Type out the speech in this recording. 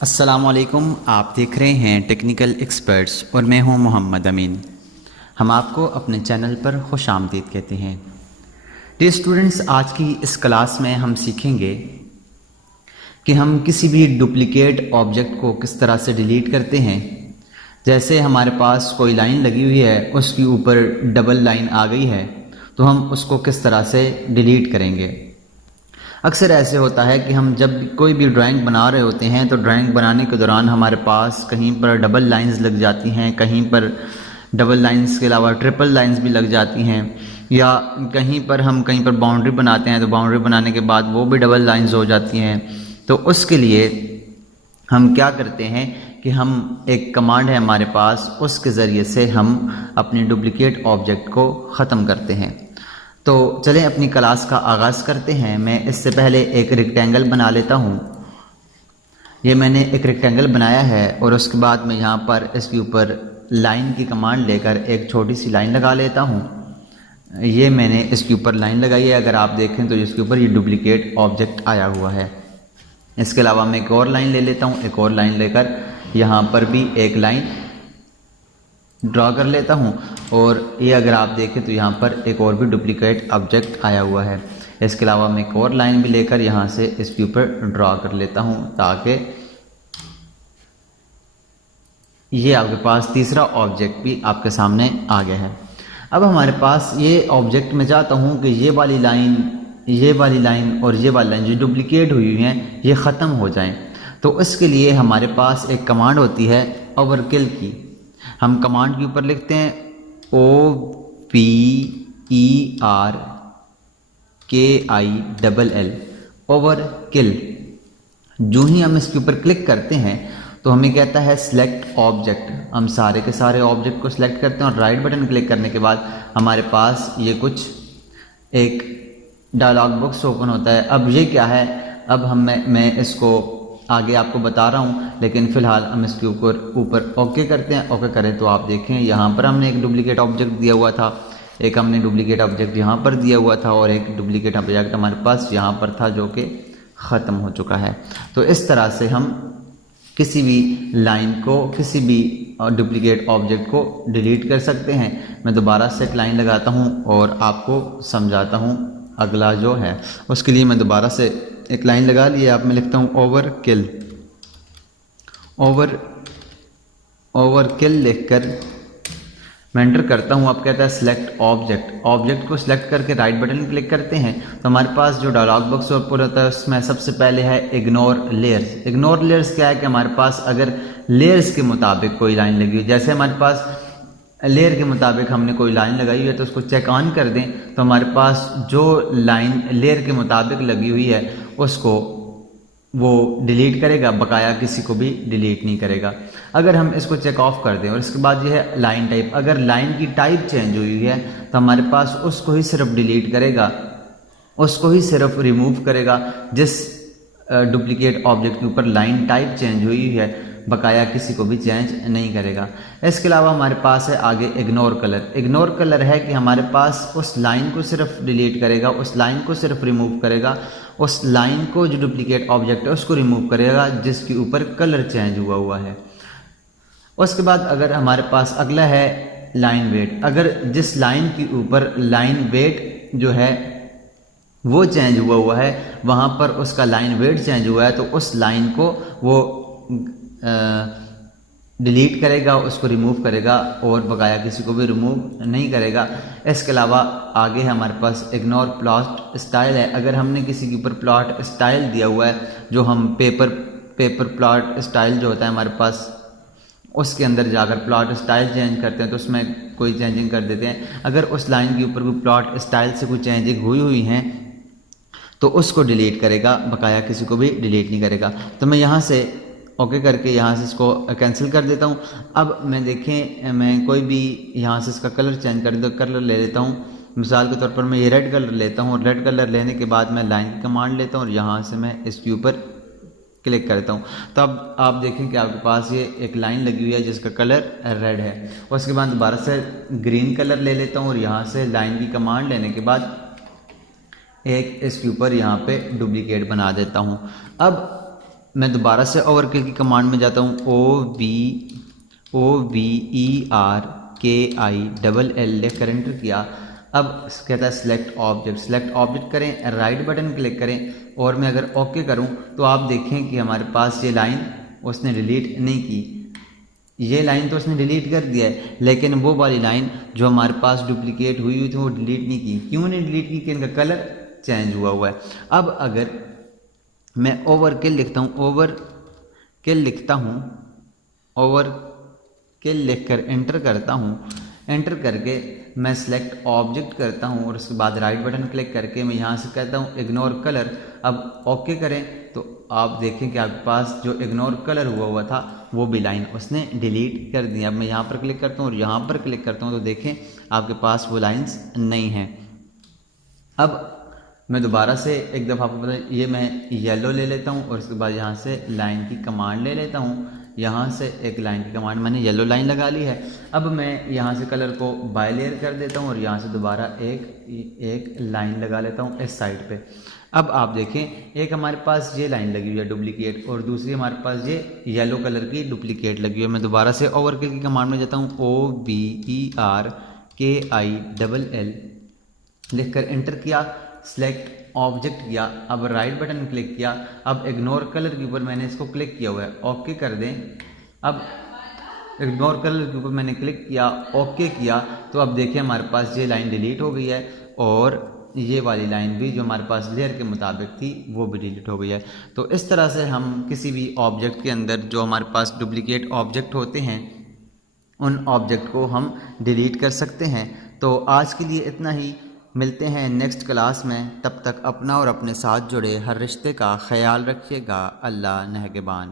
अस्सलामुअलैकुम। आप देख रहे हैं टेक्निकल एक्सपर्ट्स और मैं हूं मोहम्मद अमीन। हम आपको अपने चैनल पर खुशामदीद कहते हैं। डियर स्टूडेंट्स, आज की इस क्लास में हम सीखेंगे कि हम किसी भी डुप्लीकेट ऑब्जेक्ट को किस तरह से डिलीट करते हैं। जैसे हमारे पास कोई लाइन लगी हुई है, उसके ऊपर डबल लाइन आ गई है, तो हम उसको किस तरह से डिलीट करेंगे। अक्सर ऐसे होता है कि हम जब कोई भी ड्राइंग बना रहे होते हैं तो ड्राइंग बनाने के दौरान हमारे पास कहीं पर डबल लाइंस लग जाती हैं, कहीं पर डबल लाइंस के अलावा ट्रिपल लाइंस भी लग जाती हैं, या कहीं पर बाउंड्री बनाते हैं तो बाउंड्री बनाने के बाद वो भी डबल लाइंस हो जाती हैं। तो उसके लिए हम क्या करते हैं कि हम एक कमांड है हमारे पास, उसके ज़रिए से हम अपनी डुप्लीकेट ऑब्जेक्ट को ख़त्म करते हैं। तो चलें अपनी क्लास का आगाज़ करते हैं। मैं इससे पहले एक रेक्टेंगल बना लेता हूँ। ये मैंने एक रेक्टेंगल बनाया है और उसके बाद मैं यहाँ पर इसके ऊपर लाइन की कमांड लेकर एक छोटी सी लाइन लगा लेता हूँ। ये मैंने इसके ऊपर लाइन लगाई है। अगर आप देखें तो इसके ऊपर ये डुप्लीकेट ऑब्जेक्ट आया हुआ है। इसके अलावा मैं एक और लाइन ले लेता हूँ। एक और लाइन लेकर यहाँ पर भी एक लाइन ड्रॉ कर लेता हूँ और ये अगर आप देखें तो यहाँ पर एक और भी डुप्लीकेट ऑब्जेक्ट आया हुआ है। इसके अलावा मैं एक और लाइन भी लेकर यहाँ से इसके ऊपर ड्रॉ कर लेता हूँ ताकि ये आपके पास तीसरा ऑब्जेक्ट भी आपके सामने आ गया है। अब हमारे पास ये ऑब्जेक्ट, मैं चाहता हूँ कि ये वाली लाइन और ये वाली लाइन जो डुप्लीकेट हुई हैं ये ख़त्म हो जाएं। तो इसके लिए हमारे पास एक कमांड होती है ओवरकिल की। हम कमांड के ऊपर लिखते हैं OVERKILL, ओवरकिल। जो ही हम इसके ऊपर क्लिक करते हैं तो हमें कहता है सिलेक्ट ऑब्जेक्ट। हम सारे के सारे ऑब्जेक्ट को सिलेक्ट करते हैं और राइट बटन क्लिक करने के बाद हमारे पास ये कुछ एक डायलॉग बॉक्स ओपन होता है। अब ये क्या है, अब मैं इसको आगे आपको बता रहा हूँ, लेकिन फ़िलहाल हम इसके ऊपर ओके करते हैं। ओके करें तो आप देखें यहाँ पर हमने एक डुप्लीकेट ऑब्जेक्ट दिया हुआ था, एक हमने डुप्लीकेट ऑब्जेक्ट यहाँ पर दिया हुआ था और एक डुप्लीकेट ऑब्जेक्ट हमारे पास यहाँ पर था जो कि ख़त्म हो चुका है। तो इस तरह से हम किसी भी लाइन को, किसी भी डुप्लीकेट ऑब्जेक्ट को डिलीट कर सकते हैं। मैं दोबारा से एक लाइन लगाता हूँ और आपको समझाता हूँ अगला जो है। उसके लिए मैं दोबारा से एक लाइन लगा लिया। अब मैं लिखता हूँ ओवरकिल लिखकर मैं एंटर करता हूँ। अब कहता है सिलेक्ट ऑब्जेक्ट। ऑब्जेक्ट को सिलेक्ट करके राइट बटन क्लिक करते हैं तो हमारे पास जो डायलॉग बॉक्स ओपन होता है उसमें सबसे पहले है इग्नोर लेयर्स। इग्नोर लेयर्स क्या है कि हमारे पास अगर लेयर्स के मुताबिक कोई लाइन लगी हुई, जैसे हमारे पास लेयर के मुताबिक हमने कोई लाइन लगाई हुई है तो उसको चेक ऑन कर दें तो हमारे पास जो लाइन लेयर के मुताबिक लगी हुई है उसको वो डिलीट करेगा, बकाया किसी को भी डिलीट नहीं करेगा। अगर हम इसको चेक ऑफ कर दें और इसके बाद ये है लाइन टाइप, अगर लाइन की टाइप चेंज हुई है तो हमारे पास उसको ही सिर्फ डिलीट करेगा, उसको ही सिर्फ रिमूव करेगा जिस डुप्लीकेट ऑब्जेक्ट के ऊपर लाइन टाइप चेंज हुई है, बकाया किसी को भी चेंज नहीं करेगा। इसके अलावा हमारे पास है आगे इग्नोर कलर। इग्नोर कलर है कि हमारे पास उस लाइन को सिर्फ डिलीट करेगा, उस लाइन को सिर्फ रिमूव करेगा, उस लाइन को जो डुप्लीकेट ऑब्जेक्ट है उसको रिमूव करेगा जिसके ऊपर कलर चेंज हुआ है। उसके बाद अगर हमारे पास अगला है लाइन वेट। अगर जिस लाइन के ऊपर लाइन वेट जो है वो चेंज हुआ है, वहाँ पर उसका लाइन वेट चेंज हुआ है तो उस लाइन को वो डिलीट करेगा, उसको रिमूव करेगा और बकाया किसी को भी रिमूव नहीं करेगा। इसके अलावा आगे हमारे पास इग्नोर प्लॉट स्टाइल है। अगर हमने किसी के ऊपर प्लॉट स्टाइल दिया हुआ है, जो हम पेपर प्लॉट स्टाइल जो होता है हमारे पास, उसके अंदर जाकर प्लॉट स्टाइल चेंज करते हैं तो उसमें कोई चेंजिंग कर देते हैं। अगर उस लाइन के ऊपर कोई प्लॉट स्टाइल से कोई चेंजिंग हुई हैं तो उसको डिलीट करेगा, बकाया किसी को भी डिलीट नहीं करेगा। तो मैं यहाँ से ओके करके यहाँ से इसको कैंसिल कर देता हूँ। अब मैं देखें, मैं कोई भी यहाँ से इसका कलर चेंज कर दो, कलर ले लेता हूँ। मिसाल के तौर पर मैं ये रेड कलर लेता हूँ और रेड कलर लेने के बाद मैं लाइन की कमांड लेता हूँ और यहाँ से मैं इसके ऊपर क्लिक करता हूँ। तो अब आप देखें कि आपके पास ये एक लाइन लगी हुई है जिसका कलर रेड है। उसके बाद दोबारा से ग्रीन कलर ले लेता हूँ और यहाँ से लाइन की कमांड लेने के बाद एक इसके ऊपर यहाँ पे डुप्लीकेट बना देता हूँ। अब मैं दोबारा से ओवरकिल की कमांड में जाता हूँ, OVER लिख कर एंटर किया। अब कहता है सिलेक्ट ऑब्जेक्ट करें, राइट बटन क्लिक करें और मैं अगर ओके करूं तो आप देखें कि हमारे पास ये लाइन उसने डिलीट नहीं की। ये लाइन तो उसने डिलीट कर दिया है, लेकिन वो वाली लाइन जो हमारे पास डुप्लीकेट हुई थी वो डिलीट नहीं की। क्यों नहीं डिलीट की? कि इनका कलर चेंज हुआ है। अब अगर मैं ओवरकिल लिख कर एंटर करता हूँ, एंटर करके मैं सिलेक्ट ऑब्जेक्ट करता हूँ और उसके बाद राइट बटन क्लिक करके मैं यहाँ से कहता हूँ इग्नोर कलर। अब ओके करें तो आप देखें कि आपके पास जो इग्नोर कलर हुआ था वो भी लाइन उसने डिलीट कर दी। अब मैं यहाँ पर क्लिक करता हूँ और यहाँ पर क्लिक करता हूँ तो देखें आपके पास वो लाइन्स नहीं हैं। अब मैं दोबारा से एक दफ़ा आपको पता, ये मैं येलो ले लेता हूँ और उसके बाद यहाँ से लाइन की कमांड ले लेता हूँ। यहाँ से एक लाइन की कमांड, मैंने येलो लाइन लगा ली है। अब मैं यहाँ से कलर को बाय लेयर कर देता हूँ और यहाँ से दोबारा एक लाइन लगा लेता हूँ इस साइड पे। अब आप देखें, एक हमारे पास ये लाइन लगी हुई है डुप्लीकेट और दूसरी हमारे पास ये येलो कलर की डुप्लीकेट लगी हुई है। मैं दोबारा से ओवरकिल की कमांड में जाता हूँ, OVERKILL लिख कर एंटर किया, सिलेक्ट ऑब्जेक्ट किया, अब राइट बटन क्लिक किया। अब इग्नोर कलर के ऊपर मैंने इसको क्लिक किया हुआ है, ओके कर दें। अब इग्नोर कलर के ऊपर मैंने क्लिक किया, ओके किया, तो अब देखिए हमारे पास ये लाइन डिलीट हो गई है और ये वाली लाइन भी जो हमारे पास लेयर के मुताबिक थी वो भी डिलीट हो गई है। तो इस तरह से हम किसी भी ऑब्जेक्ट के अंदर जो हमारे पास डुप्लीकेट ऑब्जेक्ट होते हैं उन ऑब्जेक्ट को हम डिलीट कर सकते हैं। तो आज के लिए इतना ही, मिलते हैं नेक्स्ट क्लास में। तब तक अपना और अपने साथ जुड़े हर रिश्ते का ख्याल रखिएगा। अल्लाह नेहगबान।